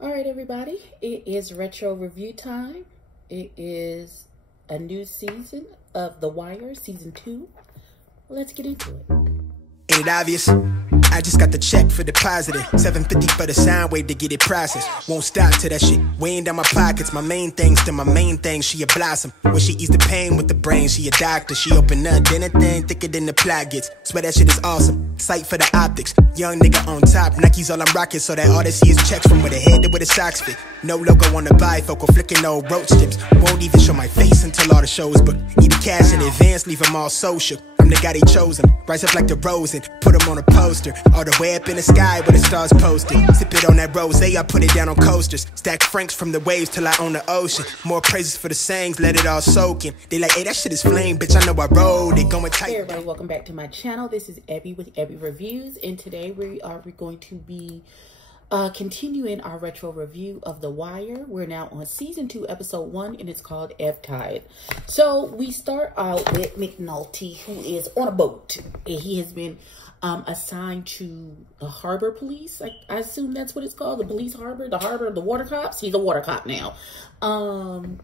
All right, everybody, it is retro review time. It is a new season of The Wire, season 2. Let's get into it. Ain't it obvious? I just got the check for depositing. $750 for the sound wave to get it processed. Won't stop till that shit weighing down my pockets. My main thing's to my main thing. She a blossom. When she eats the pain with the brain, she a doctor. She open up, then a thing thicker than the plot gets. Swear that shit is awesome. Sight for the optics. Young nigga on top. Nike's all I'm rocking, so that all they see is checks from where the head to where the socks fit. No logo on the bifocal, flicking no roach tips. Won't even show my face until all the shows book. Need the cash in advance, leave them all social. I'm the guy they chosen. Rise up like the rose and put them on a poster. All the way up in the sky where the stars posted. Sip it on that rosé, I put it down on coasters. Stack francs from the waves till I own the ocean. More praises for the sayings, let it all soak in. They like, hey, that shit is flame, bitch, I know I rode it. Going tight. Hey everybody, welcome back to my channel. This is EBBIE with EBBIE Reviews, and today we're going to be continuing our retro review of The Wire. We're now on season 2, episode 1, and it's called EBBIE. So we start out with McNulty, who is on a boat, and he has been assigned to the harbor police. I assume that's what it's called, the police harbor, the water cops. He's a water cop now. And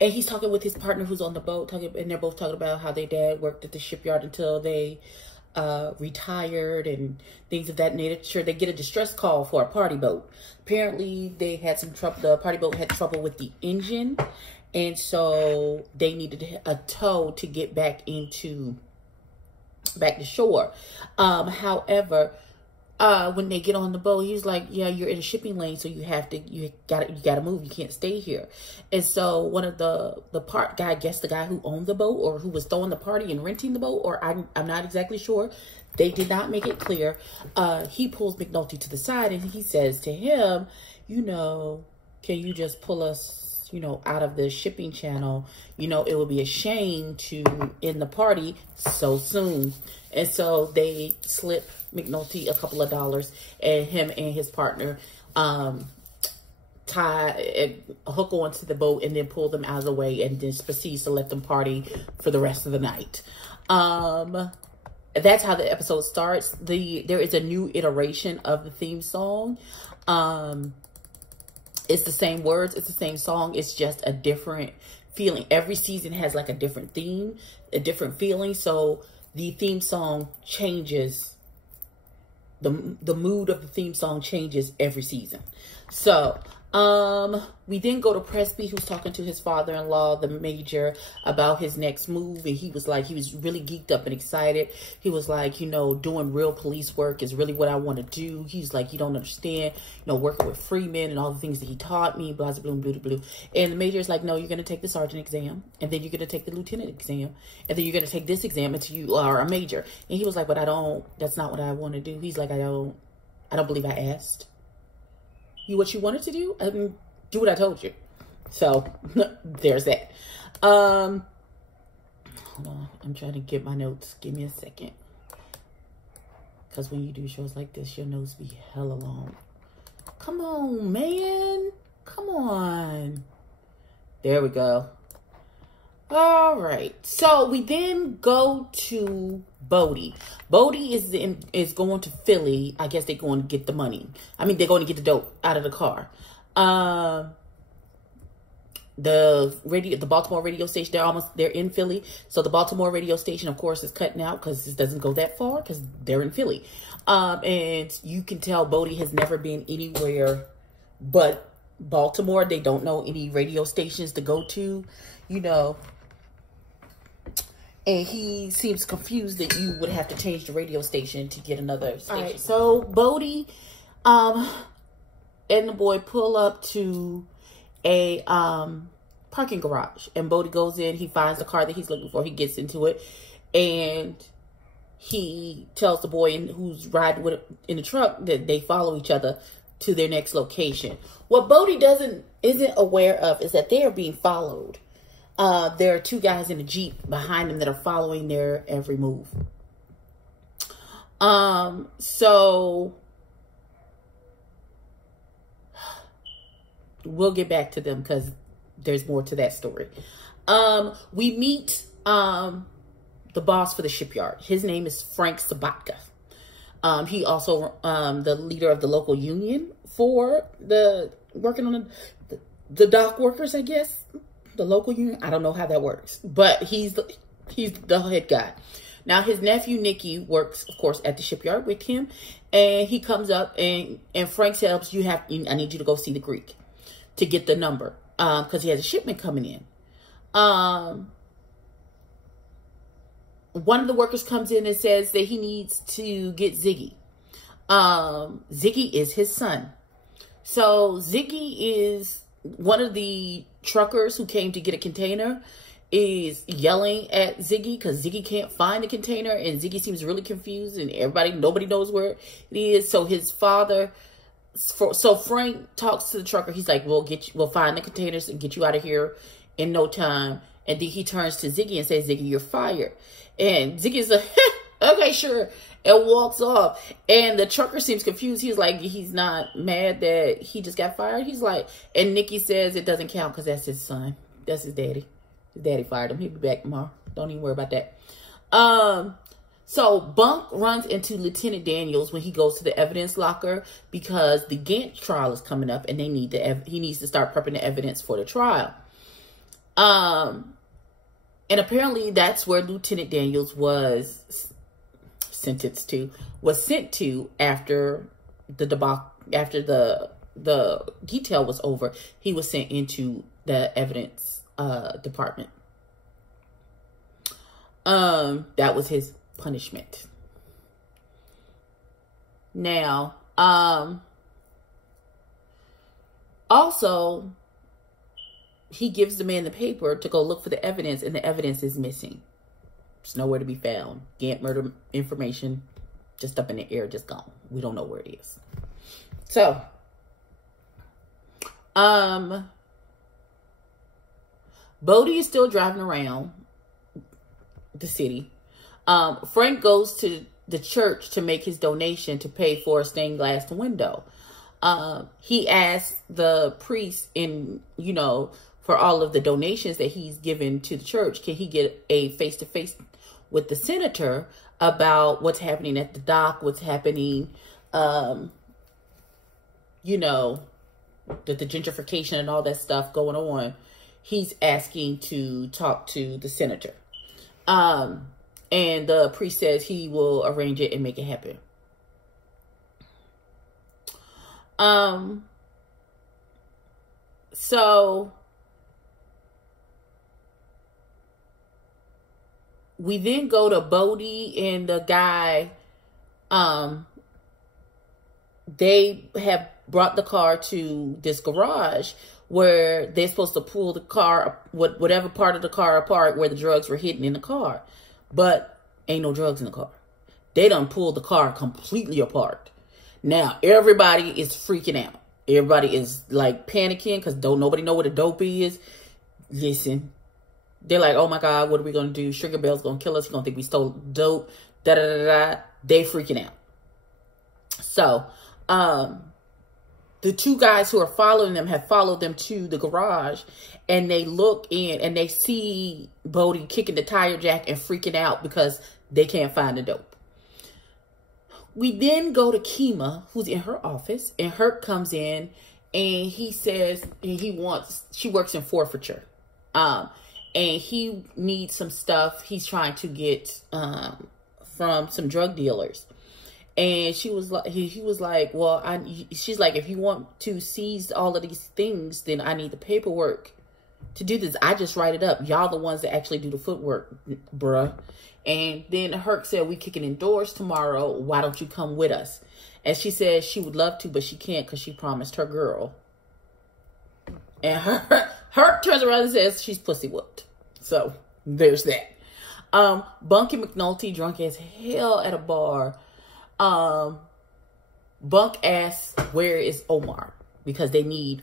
he's talking with his partner who's on the boat, and they're both talking about how their dad worked at the shipyard until they retired and things of that nature. They get a distress call for a party boat. Apparently they had some trouble. The party boat had trouble with the engine, and so they needed a tow to get back to shore. However, when they get on the boat, he's like, yeah, you're in a shipping lane, so you gotta move. You can't stay here. And so one of the guy, I guess the guy who owned the boat or who was throwing the party and renting the boat, or I'm not exactly sure. They did not make it clear. He pulls McNulty to the side and he says to him, can you just pull us, out of the shipping channel? It would be a shame to end the party so soon. And so they slip McNulty a couple of dollars, and him and his partner tie a hook onto the boat and then pull them out of the way, and then proceeds to let them party for the rest of the night. That's how the episode starts. There is a new iteration of the theme song. It's the same words, it's the same song, it's just a different feeling. Every season has like a different theme, a different feeling. So the theme song changes. The mood of the theme song changes every season. So we then go to Presby, who's talking to his father-in-law, the major, about his next move. And he was really geeked up and excited. He was like, doing real police work is really what I want to do. He's like, you don't understand, working with Freeman and all the things that he taught me, blah, blah, blah, blah, blah. And the major is like, no, you're going to take the sergeant exam, and then you're going to take the lieutenant exam, and then you're going to take this exam until you are a major. And he was like, but that's not what I want to do. He's like, I don't believe I asked you what you wanted to do. I mean, do what I told you. So there's that. Hold on, I'm trying to get my notes. Give me a second, because when you do shows like this, your notes be hella long. Come on, man, come on. There we go. All right, so we then go to Bodie. Bodie is going to Philly. I guess they're going to get the money. I mean, they're going to get the dope out of the car. The Baltimore radio station, they're in Philly. So the Baltimore radio station, of course, is cutting out because it doesn't go that far because they're in Philly. And you can tell Bodie has never been anywhere but Baltimore. They don't know any radio stations to go to, And he seems confused that you would have to change the radio station to get another station. All right, so Bodie and the boy pull up to a parking garage. And Bodie goes in. He finds the car that he's looking for. He gets into it. And he tells the boy who's riding in the truck that they follow each other to their next location. What Bodie isn't aware of is that they are being followed. There are two guys in a Jeep behind them that are following their every move. So we'll get back to them because there's more to that story. We meet the boss for the shipyard. His name is Frank Sabatka. He also the leader of the local union for the working on the dock workers, I guess. The local union. I don't know how that works, but he's the head guy. Now his nephew Nicky works, of course, at the shipyard with him, and he comes up and Frank tells I need you to go see the Greek to get the number because he has a shipment coming in. One of the workers comes in and says that he needs to get Ziggy. Ziggy is his son. So Ziggy is one of the truckers who came to get a container is yelling at Ziggy because Ziggy can't find the container, and Ziggy seems really confused, and nobody knows where it is. So his father, so Frank talks to the trucker. He's like, we'll find the containers and get you out of here in no time. And then he turns to Ziggy and says, Ziggy, you're fired. And Ziggy's like, okay, sure, and walks off. And the trucker seems confused. He's like, he's not mad that he just got fired. He's like, and Nicky says it doesn't count because that's his son. That's his daddy. His daddy fired him. He'll be back tomorrow. Don't even worry about that. So Bunk runs into Lieutenant Daniels when he goes to the evidence locker because the Gantt trial is coming up and he needs to start prepping the evidence for the trial. And apparently that's where Lieutenant Daniels was sent to after the debacle, after the detail was over. He was sent into the evidence department. That was his punishment. Now, also, he gives the man the paper to go look for the evidence, and the evidence is missing. It's nowhere to be found. Gantt murder information just up in the air, just gone. We don't know where it is. So, Bodie is still driving around the city. Frank goes to the church to make his donation to pay for a stained glass window. He asks the priest for all of the donations that he's given to the church, can he get a face-to-face with the senator about what's happening at the dock, what's happening, the gentrification and all that stuff going on. He's asking to talk to the senator. And the priest says he will arrange it and make it happen. So we then go to Bodie and the guy. They have brought the car to this garage where they're supposed to pull the car, whatever part of the car apart where the drugs were hidden in the car. But ain't no drugs in the car. They done pulled the car completely apart. Now, everybody is freaking out. Everybody is like panicking because nobody know what a dope is. Listen, they're like, oh my God, what are we going to do? Sugar Bell's going to kill us. He's going to think we stole dope. Da da da da. They freaking out. So, the two guys who are following them have followed them to the garage, and they look in and they see Bodie kicking the tire jack and freaking out because they can't find the dope. We then go to Kima, who's in her office, and Herc comes in and he says she works in forfeiture. And he needs some stuff he's trying to get from some drug dealers. And she was like, he was like, well, she's like, if you want to seize all of these things, then I need the paperwork to do this. I just write it up. Y'all the ones that actually do the footwork, bruh. And then Herc said, we kicking indoors tomorrow. Why don't you come with us? And she said she would love to, but she can't because she promised her girl. And Herc turns around and says she's pussy whooped. So there's that. Bunk and McNulty drunk as hell at a bar. Bunk asks, where is Omar? Because they need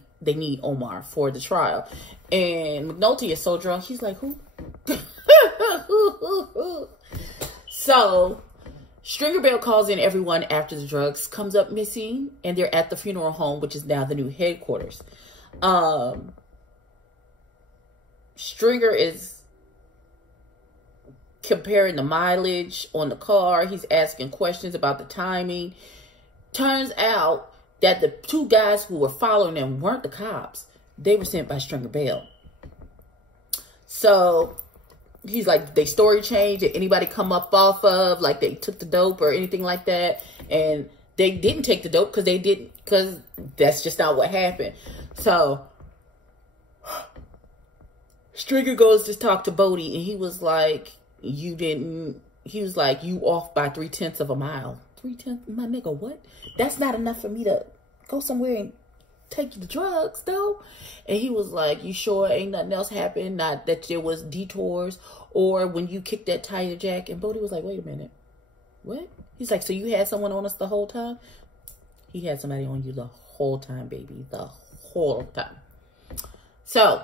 Omar for the trial. And McNulty is so drunk, he's like, who? So Stringer Bell calls in everyone after the drugs comes up missing, and they're at the funeral home, which is now the new headquarters. Stringer is comparing the mileage on the car. He's asking questions about the timing. Turns out that the two guys who were following them weren't the cops. They were sent by Stringer Bell. So he's like, they story changed. Did anybody come up off of, like, they took the dope or anything like that? And they didn't take the dope because that's just not what happened. So Stringer goes to talk to Bodie, and he was like, you off by 3/10 of a mile. 3/10, my nigga, what? That's not enough for me to go somewhere and take the drugs, though. And he was like, you sure ain't nothing else happened? Not that there was detours or when you kicked that tire jack? And Bodie was like, wait a minute. What? He's like, so you had someone on us the whole time? He had somebody on you the whole time, baby. The whole time. So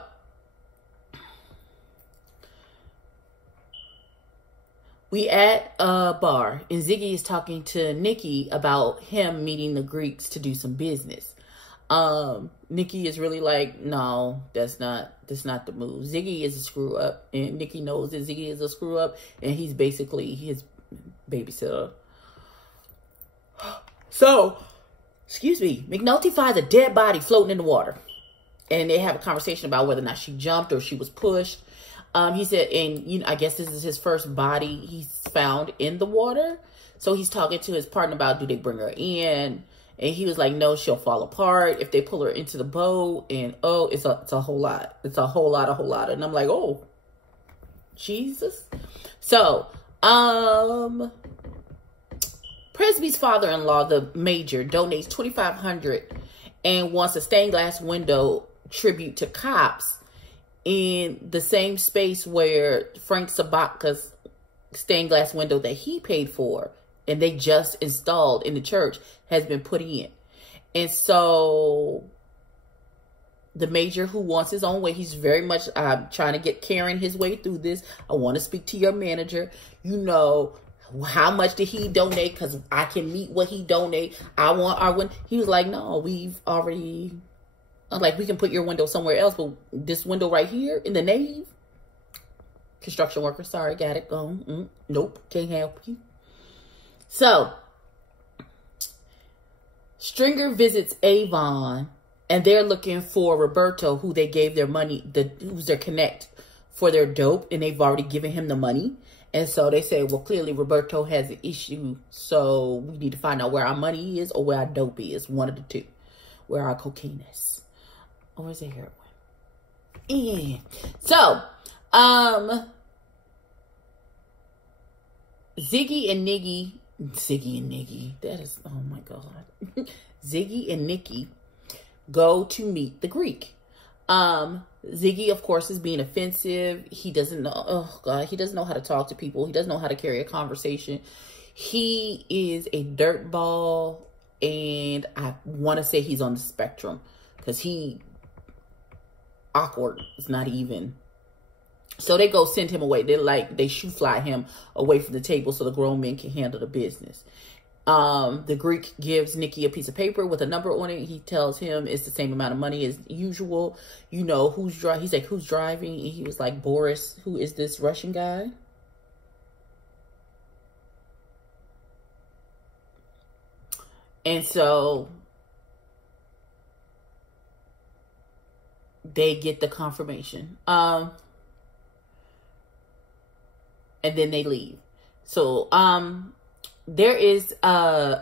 we at a bar, and Ziggy is talking to Nikki about him meeting the Greeks to do some business. Nikki is really like, no, that's not the move. Ziggy is a screw up, and Nikki knows that Ziggy is a screw up, and he's basically his babysitter. So, excuse me, McNulty finds a dead body floating in the water, and they have a conversation about whether or not she jumped or she was pushed. He said, and I guess this is his first body he's found in the water. So he's talking to his partner about, do they bring her in? And he was like, no, she'll fall apart if they pull her into the boat. And it's a whole lot. It's a whole lot. And I'm like, oh, Jesus. So, Presby's father-in-law, the major, donates $2,500 and wants a stained glass window tribute to cops in the same space where Frank Sabaka's stained glass window that he paid for and they just installed in the church has been put in. And so the major, who wants his own way, he's very much trying to get Karen his way through this. I want to speak to your manager. You know, how much did he donate? Because I can meet what he donate. I want our win. He was like, no, we've already... I'm like, we can put your window somewhere else, but this window right here in the nave, construction worker, sorry, got it, gone. Nope, can't help you. So, Stringer visits Avon, and they're looking for Roberto, who they gave their money, who's their connect for their dope, and they've already given him the money. And so they say, well, clearly Roberto has an issue, so we need to find out where our money is or where our dope is, one of the two, where our cocaine is. Or is it heroin? Yeah. So, Ziggy and Niggy, that is, oh my God. Ziggy and Nikki go to meet the Greek. Ziggy, of course, is being offensive. He doesn't know, oh God, he doesn't know how to talk to people. He doesn't know how to carry a conversation. He is a dirtball, and I want to say he's on the spectrum because awkward. It's not even. So they go send him away. They shoe fly him away from the table so the grown men can handle the business. The Greek gives Nikki a piece of paper with a number on it. He tells him it's the same amount of money as usual. You know, who's driving? He's like, who's driving? And he was like, Boris, who is this Russian guy? And so they get the confirmation. And then they leave. So, there is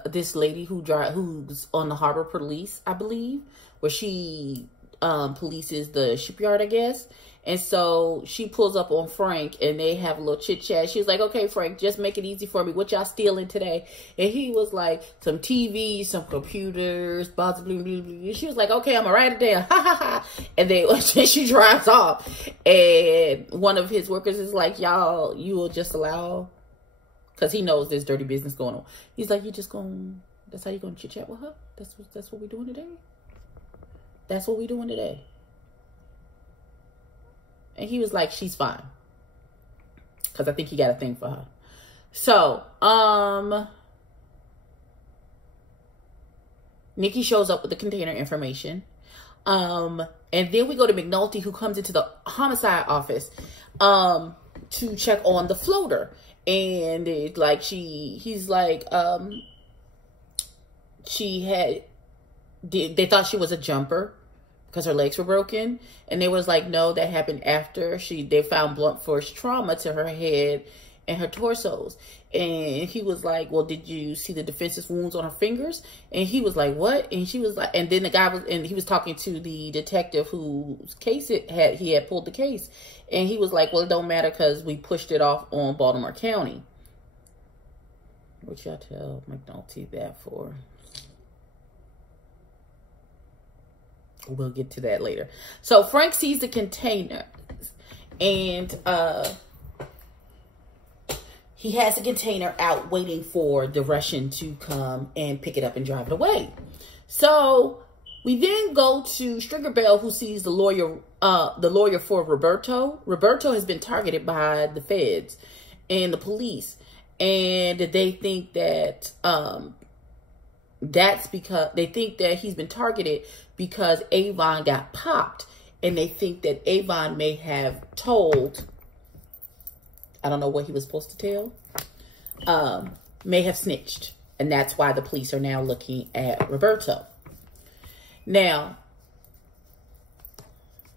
this lady who's on the harbor police, I believe, where she polices the shipyard, I guess. And so she pulls up on Frank and they have a little chit chat. She's like, okay, Frank, just make it easy for me. What y'all stealing today? And he was like, some TVs, some computers, blah, blah, blah, blah. She was like, okay, I'm gonna write it down. Ha ha ha. And then she drives off. And one of his workers is like, y'all, you will just allow, because he knows there's dirty business going on. He's like, that's how you gonna chit chat with her? That's what we doing today? That's what we doing today. And he was like, she's fine. Because I think he got a thing for her. So, Nikki shows up with the container information. And then we go to McNulty, who comes into the homicide office. to check on the floater. And it, like, he's like, they thought she was a jumper because her legs were broken. And they was like, no, that happened after they found blunt force trauma to her head and her torsos. And he was like, well, did you see the defensive wounds on her fingers? And he was like, what? And she was like, and then the guy was, and he was talking to the detective whose case he had pulled the case. And he was like, well, it don't matter because we pushed it off on Baltimore County. What y'all tell McNulty that for? We'll get to that later. So Frank sees the container, and he has the container out waiting for the Russian to come and pick it up and drive it away. So we then go to Stringer Bell, who sees the lawyer for Roberto. Roberto has been targeted by the feds and the police, and they think that that's because they think that he's been targeted because Avon got popped, and they think that Avon may have told, I don't know what he was supposed to tell, may have snitched, and that's why the police are now looking at Roberto. Now,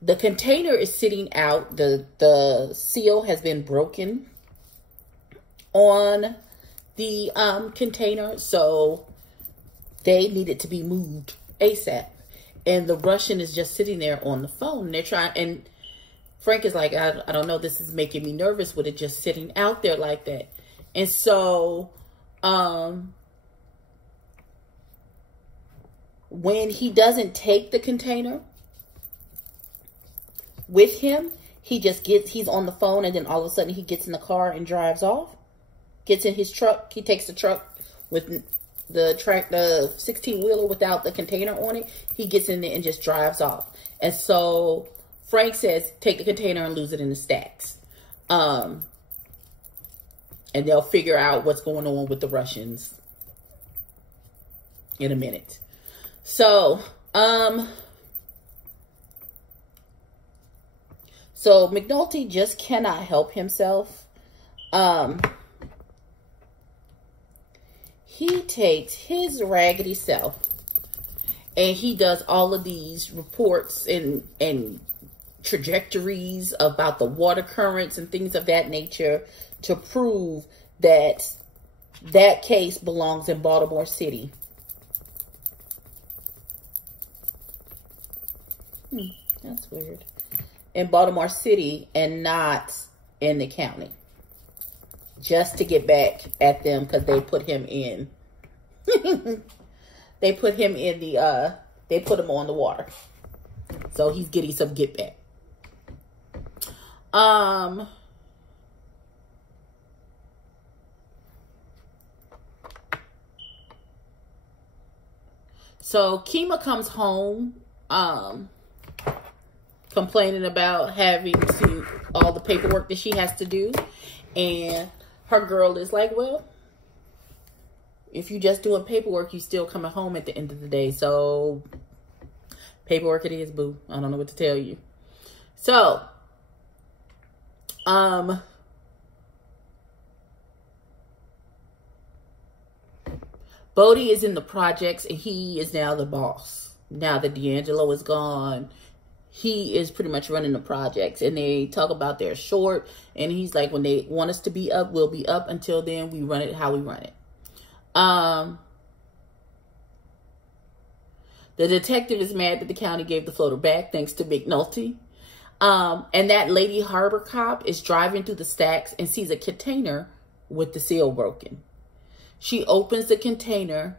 the container is sitting out. The seal has been broken on the container, so they needed to be moved ASAP. And the Russian is just sitting there on the phone. And they're trying, and Frank is like, I don't know, this is making me nervous with it just sitting out there like that. And so, when he doesn't take the container with him, he's on the phone, and then all of a sudden he gets in the car and drives off. Gets in his truck. He takes the truck with the 16-wheeler without the container on it. He gets in there and just drives off. And so Frank says, take the container and lose it in the stacks. And they'll figure out what's going on with the Russians in a minute. So, so McNulty just cannot help himself. He takes his raggedy self and he does all of these reports and trajectories about the water currents and things of that nature to prove that that case belongs in Baltimore City. That's weird. In Baltimore City and not in the county. Just to get back at them because they put him in. They put him in the, they put him on the water. So he's getting some get back. So Kima comes home, complaining about having to, all the paperwork that she has to do. And her girl is like, well, if you just doing paperwork, you still coming home at the end of the day. So paperwork it is, boo. I don't know what to tell you. So, Bodie is in the projects and he is now the boss. Now that D'Angelo is gone, he is pretty much running the projects, and they talk about they're short, and he's like, when they want us to be up, we'll be up. Until then, we run it how we run it. The detective is mad that the county gave the floater back, thanks to McNulty. And that lady harbor cop is driving through the stacks and sees a container with the seal broken. She opens the container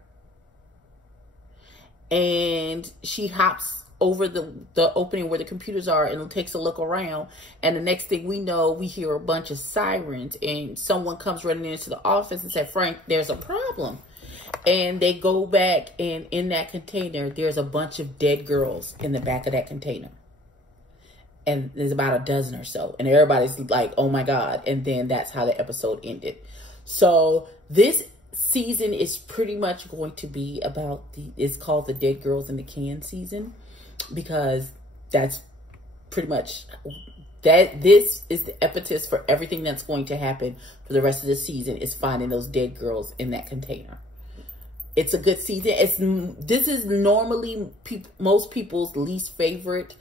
and she hops over the opening where the computers are and takes a look around. And the next thing we know, we hear a bunch of sirens and someone comes running into the office and said, Frank, there's a problem. And they go back, and in that container, there's a bunch of dead girls in the back of that container. And there's about a dozen or so. And everybody's like, oh my God. And then that's how the episode ended. So this season is pretty much going to be about it's called the Dead Girls in the Can season. Because that's pretty much That this is the impetus for everything that's going to happen for the rest of the season, is finding those dead girls in that container. It's a good season. This is normally most people's least favorite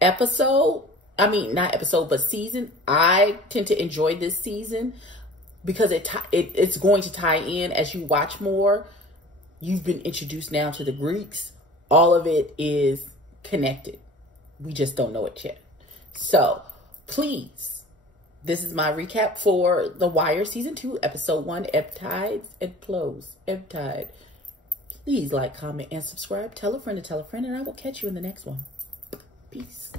episode. I mean, not episode, but season. I tend to enjoy this season because it's going to tie in as you watch more. You've been introduced now to the Greeks. All of it is connected. We just don't know it yet. So, please, this is my recap for The Wire Season 2, Episode 1, Ebb Tides and Flows. Ebb Tide. Please like, comment, and subscribe. Tell a friend to tell a friend, and I will catch you in the next one. Peace.